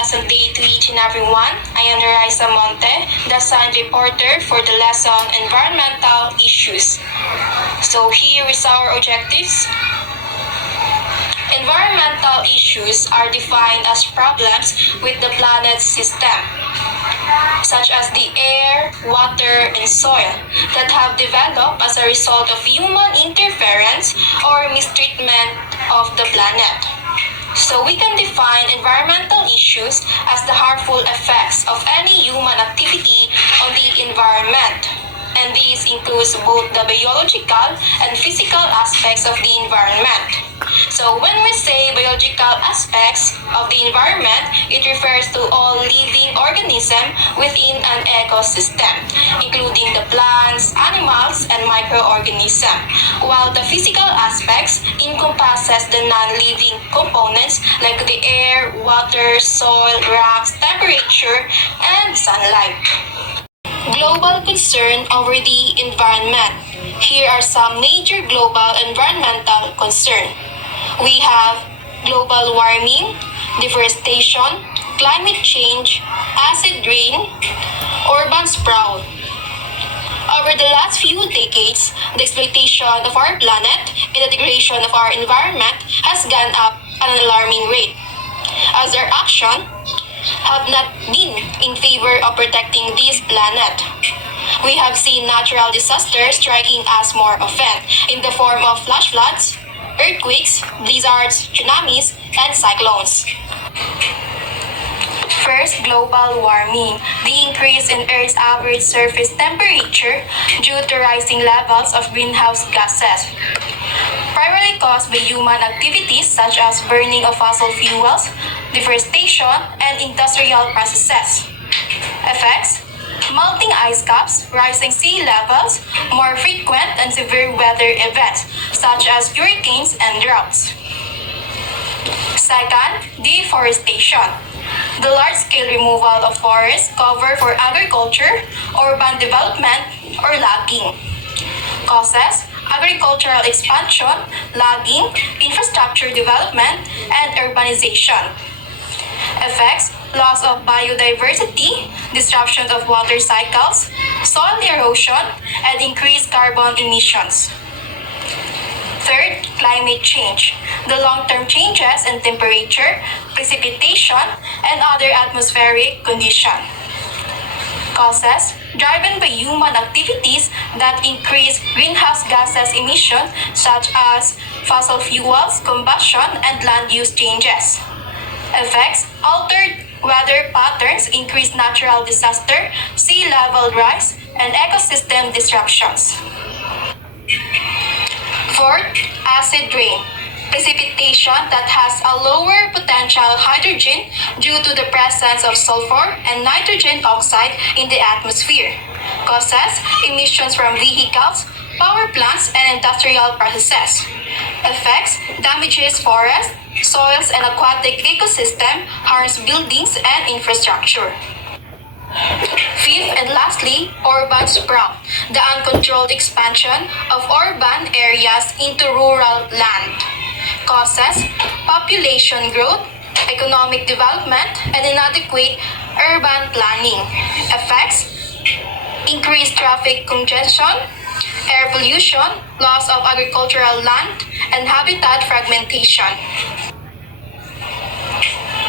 pleasant day to each and everyone. I am Raisa Monte, the science reporter for the lesson Environmental Issues. So here is our objectives. Environmental issues are defined as problems with the planet's system, such as the air, water, and soil that have developed as a result of human interference or mistreatment of the planet. So we can define environmental issues as the harmful effects of any human activity on the environment. And this includes both the biological and physical aspects of the environment. So when we say biological aspects of the environment, it refers to all living organisms within an ecosystem, including the plants, animals, and microorganisms, while the physical aspects encompasses the non-living components like the air, water, soil, rocks, temperature, and sunlight. Global concern over the environment. Here are some major global environmental concerns. We have global warming, deforestation, climate change, acid rain, urban sprawl. Over the last few decades, the exploitation of our planet and the degradation of our environment has gone up at an alarming rate, as our action have not been in favor of protecting this planet. We have seen natural disasters striking us more often in the form of flash floods, earthquakes, blizzards, tsunamis, and cyclones. First, global warming. The increase in Earth's average surface temperature due to rising levels of greenhouse gases, primarily caused by human activities such as burning of fossil fuels, deforestation, and industrial processes. Effects: melting ice caps, rising sea levels, more frequent and severe weather events such as hurricanes and droughts. Second, deforestation. The large-scale removal of forest cover for agriculture, urban development, or logging causes agricultural expansion, logging, infrastructure development, and urbanization. Effects: loss of biodiversity, disruption of water cycles, soil erosion, and increased carbon emissions. Third, climate change. The long-term changes in temperature, precipitation, and other atmospheric conditions. Causes driven by human activities that increase greenhouse gases emissions such as fossil fuels, combustion, and land use changes. Effects: altered weather patterns, increased natural disaster, sea level rise, and ecosystem disruptions. Fourth, acid rain. Precipitation that has a lower potential hydrogen due to the presence of sulfur and nitrogen oxide in the atmosphere. Causes emissions from vehicles, power plants, and industrial processes. Effects: damages forests, soils, and aquatic ecosystem, harms buildings and infrastructure. Fifth and lastly, urban sprawl. The uncontrolled expansion of urban areas into rural land causes population growth, economic development, and inadequate urban planning. Effects: increased traffic congestion, air pollution, loss of agricultural land, and habitat fragmentation.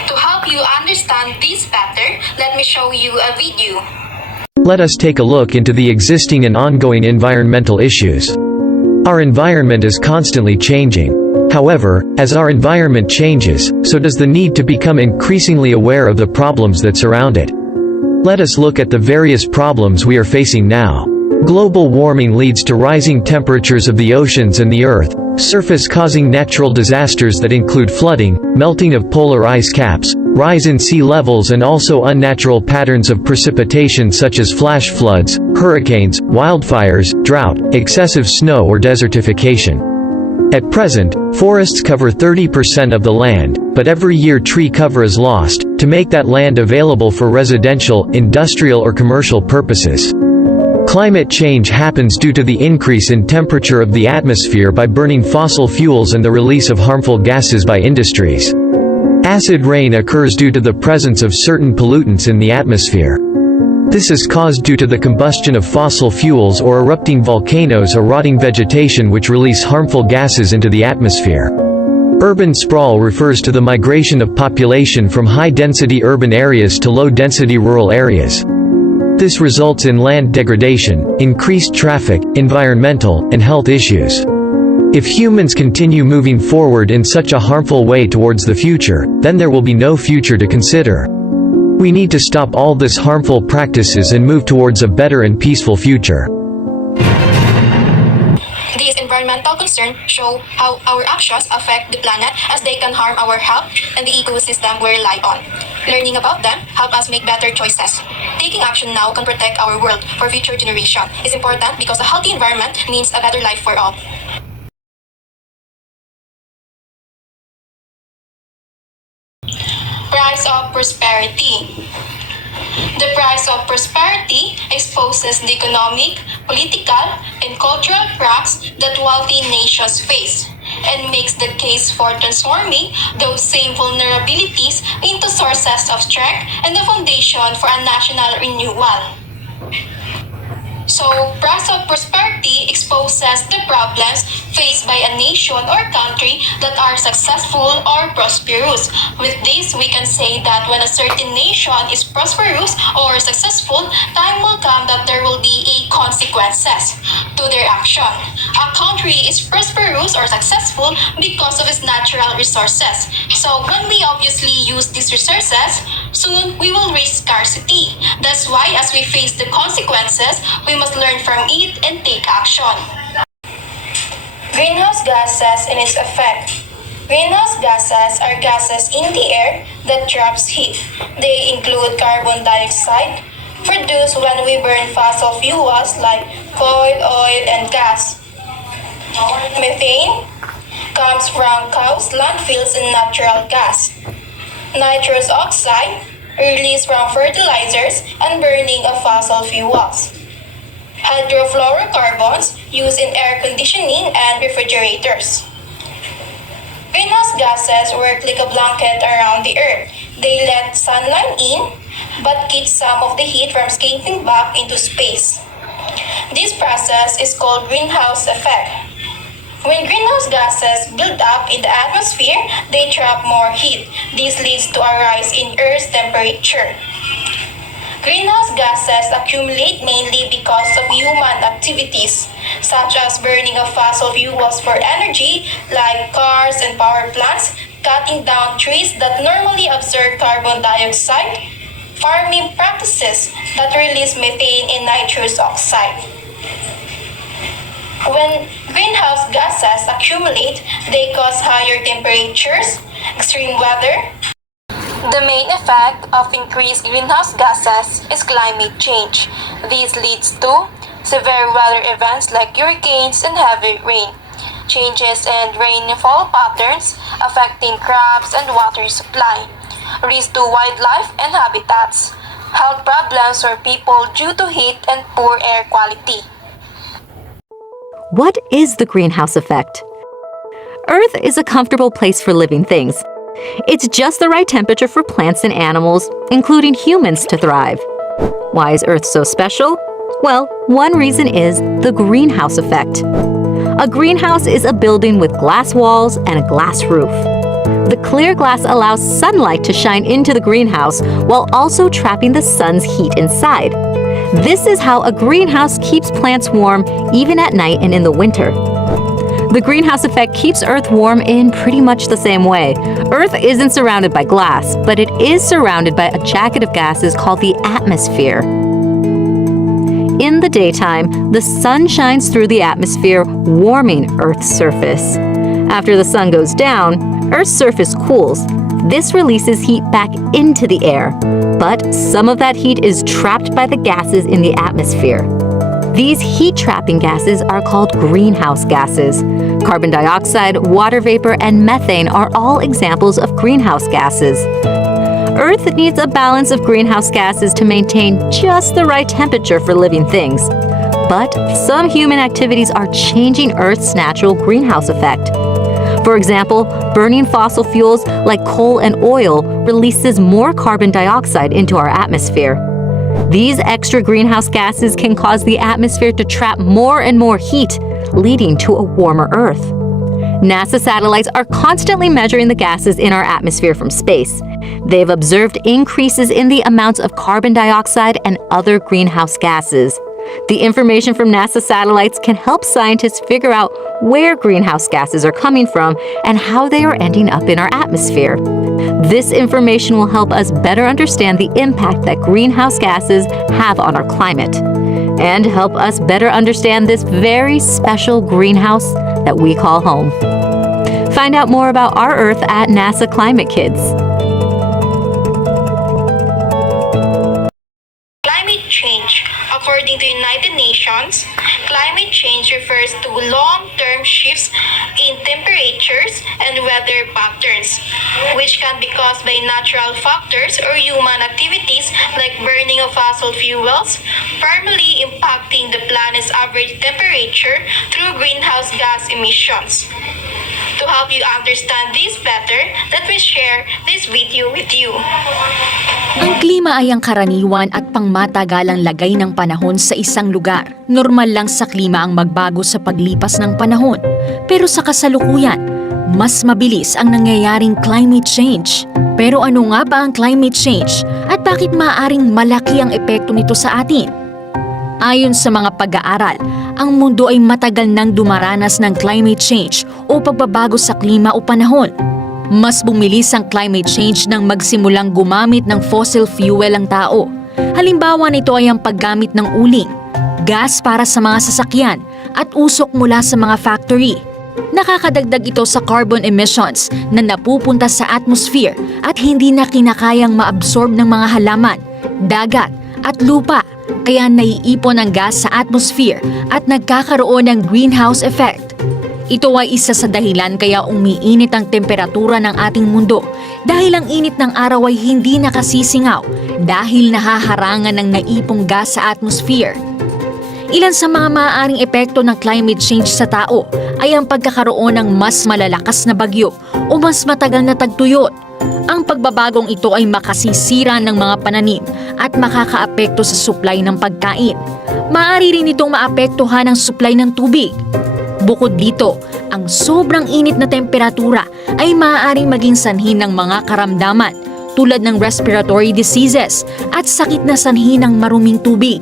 To help you understand this better, let me show you a video. Let us take a look into the existing and ongoing environmental issues. Our environment is constantly changing. However, as our environment changes, so does the need to become increasingly aware of the problems that surround it. Let us look at the various problems we are facing now. Global warming leads to rising temperatures of the oceans and the earth, surface causing natural disasters that include flooding, melting of polar ice caps, rise in sea levels, and also unnatural patterns of precipitation such as flash floods, hurricanes, wildfires, drought, excessive snow, or desertification. At present, forests cover 30% of the land, but every year tree cover is lost, to make that land available for residential, industrial, or commercial purposes. Climate change happens due to the increase in temperature of the atmosphere by burning fossil fuels and the release of harmful gases by industries. Acid rain occurs due to the presence of certain pollutants in the atmosphere. This is caused due to the combustion of fossil fuels or erupting volcanoes or rotting vegetation which release harmful gases into the atmosphere. Urban sprawl refers to the migration of population from high-density urban areas to low-density rural areas. This results in land degradation, increased traffic, environmental, and health issues. If humans continue moving forward in such a harmful way towards the future, then there will be no future to consider. We need to stop all this harmful practices and move towards a better and peaceful future. These environmental concerns show how our actions affect the planet as they can harm our health and the ecosystem we rely on. Learning about them help us make better choices. Taking action now can protect our world for future generations. It's important because a healthy environment means a better life for all. Price of prosperity. The price of prosperity exposes the economic, political, and cultural cracks that wealthy nations face, and makes the case for transforming those same vulnerabilities into sources of strength and the foundation for a national renewal. So, price of prosperity exposes the problems faced by a nation or country that are successful or prosperous. With this, we can say that when a certain nation is prosperous or successful, time will come that there will be consequences to their action. A country is prosperous or successful because of its natural resources. So, when we obviously use these resources, soon we will reach scarcity. That's why as we face the consequences, we must learn from it and take action. Greenhouse gases and its effect. Greenhouse gases are gases in the air that traps heat. They include carbon dioxide, produced when we burn fossil fuels like coal, oil, and gas. Methane comes from cows, landfills, and natural gas. Nitrous oxide, released from fertilizers and burning of fossil fuels. Hydrofluorocarbons, used in air conditioning and refrigerators. Greenhouse gases work like a blanket around the earth. They let sunlight in, but keep some of the heat from escaping back into space. This process is called greenhouse effect. When greenhouse gases build up in the atmosphere, they trap more heat. This leads to a rise in Earth's temperature. Greenhouse gases accumulate mainly because of human activities, such as burning of fossil fuels for energy, like cars and power plants, cutting down trees that normally absorb carbon dioxide, farming practices that release methane and nitrous oxide. When greenhouse gases accumulate, they cause higher temperatures, extreme weather. The main effect of increased greenhouse gases is climate change. This leads to severe weather events like hurricanes and heavy rain, changes in rainfall patterns affecting crops and water supply, risk to wildlife and habitats, health problems for people due to heat and poor air quality. What is the greenhouse effect? Earth is a comfortable place for living things. It's just the right temperature for plants and animals, including humans, to thrive. Why is Earth so special? Well, one reason is the greenhouse effect. A greenhouse is a building with glass walls and a glass roof. The clear glass allows sunlight to shine into the greenhouse while also trapping the sun's heat inside. This is how a greenhouse keeps plants warm even at night and in the winter. The greenhouse effect keeps Earth warm in pretty much the same way. Earth isn't surrounded by glass, but it is surrounded by a jacket of gases called the atmosphere. In the daytime, the sun shines through the atmosphere, warming Earth's surface. After the sun goes down, Earth's surface cools. This releases heat back into the air, but some of that heat is trapped by the gases in the atmosphere. These heat-trapping gases are called greenhouse gases. Carbon dioxide, water vapor, and methane are all examples of greenhouse gases. Earth needs a balance of greenhouse gases to maintain just the right temperature for living things. But some human activities are changing Earth's natural greenhouse effect. For example, burning fossil fuels like coal and oil releases more carbon dioxide into our atmosphere. These extra greenhouse gases can cause the atmosphere to trap more and more heat, leading to a warmer Earth. NASA satellites are constantly measuring the gases in our atmosphere from space. They've observed increases in the amounts of carbon dioxide and other greenhouse gases. The information from NASA satellites can help scientists figure out where greenhouse gases are coming from and how they are ending up in our atmosphere. This information will help us better understand the impact that greenhouse gases have on our climate and help us better understand this very special greenhouse that we call home. Find out more about our Earth at NASA Climate Kids. Climate change. According to United Nations, climate change refers to long-term shifts in temperatures and weather patterns, which can be caused by natural factors or human activities like burning of fossil fuels, primarily impacting the planet's average temperature through greenhouse gas emissions. To help you understand this better, let me share this video with you. Ang klima ay ang karaniwan at pangmatagalang lagay ng panahon sa isang lugar. Normal lang sa klima ang magbago sa paglipas ng panahon. Pero sa kasalukuyan, mas mabilis ang nangyayaring climate change. Pero ano nga ba ang climate change at bakit maaaring malaki ang epekto nito sa atin? Ayon sa mga pag-aaral, ang mundo ay matagal nang dumaranas ng climate change o pagbabago sa klima o panahon. Mas bumilis ang climate change nang magsimulang gumamit ng fossil fuel ang tao. Halimbawa nito ay ang paggamit ng uling, gas para sa mga sasakyan at usok mula sa mga factory. Nakakadagdag ito sa carbon emissions na napupunta sa atmosphere at hindi na kinakayang maabsorb ng mga halaman, dagat at lupa. Kaya naiipon ang gas sa atmosphere at nagkakaroon ng greenhouse effect. Ito ay isa sa dahilan kaya umiinit ang temperatura ng ating mundo dahil ang init ng araw ay hindi nakasisingaw dahil nahaharangan ng naipong gas sa atmosphere. Ilan sa mga maaaring epekto ng climate change sa tao ay ang pagkakaroon ng mas malalakas na bagyo o mas matagal na tagtuyot. Ang pagbabagong ito ay makasisira ng mga pananim at makakaapekto sa supply ng pagkain. Maaari rin itong maapektuhan ang supply ng tubig. Bukod dito, ang sobrang init na temperatura ay maaaring maging sanhi ng mga karamdaman tulad ng respiratory diseases at sakit na sanhi ng maruming tubig.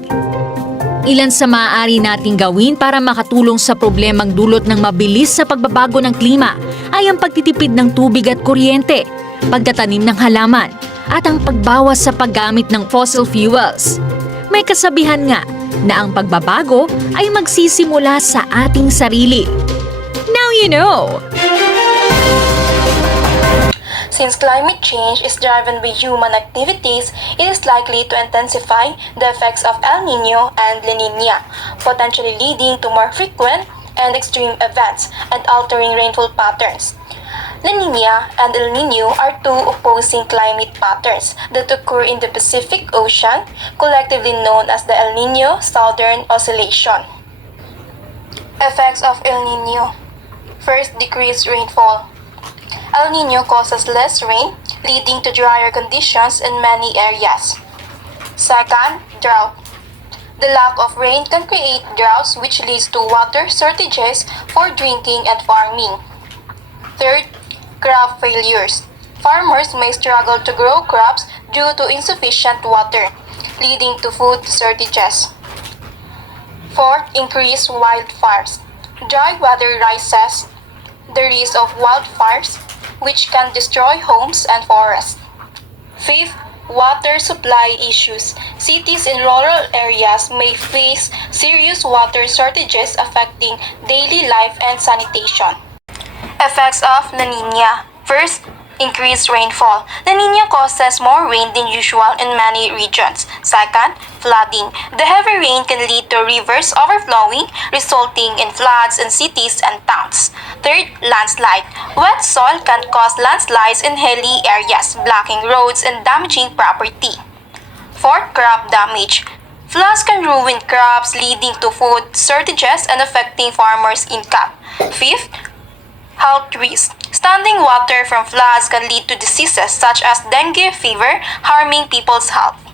Ilan sa maaari nating gawin para makatulong sa problemang dulot ng mabilis sa pagbabago ng klima ay ang pagtitipid ng tubig at kuryente, pagtatanim ng halaman, at ang pagbawas sa paggamit ng fossil fuels. May kasabihan nga na ang pagbabago ay magsisimula sa ating sarili. Now you know! Since climate change is driven by human activities, it is likely to intensify the effects of El Nino and La Nina, potentially leading to more frequent and extreme events and altering rainfall patterns. La Nina and El Nino are two opposing climate patterns that occur in the Pacific Ocean, collectively known as the El Nino Southern Oscillation. Effects of El Nino. First, decreased rainfall. El Nino causes less rain, leading to drier conditions in many areas. Second, drought. The lack of rain can create droughts, which leads to water shortages for drinking and farming. Third, crop failures. Farmers may struggle to grow crops due to insufficient water, leading to food shortages. Fourth, increased wildfires. Dry weather raises the risk of wildfires, which can destroy homes and forests. Fifth, water supply issues. Cities in rural areas may face serious water shortages affecting daily life and sanitation. Effects of La Nina. First, increased rainfall. La Nina causes more rain than usual in many regions. Second, flooding. The heavy rain can lead to rivers overflowing, resulting in floods in cities and towns. Third, landslide. Wet soil can cause landslides in hilly areas, blocking roads and damaging property. Fourth, crop damage. Floods can ruin crops, leading to food shortages and affecting farmers' income. Fifth, Health risk. Standing water from floods can lead to diseases such as dengue fever, harming people's health.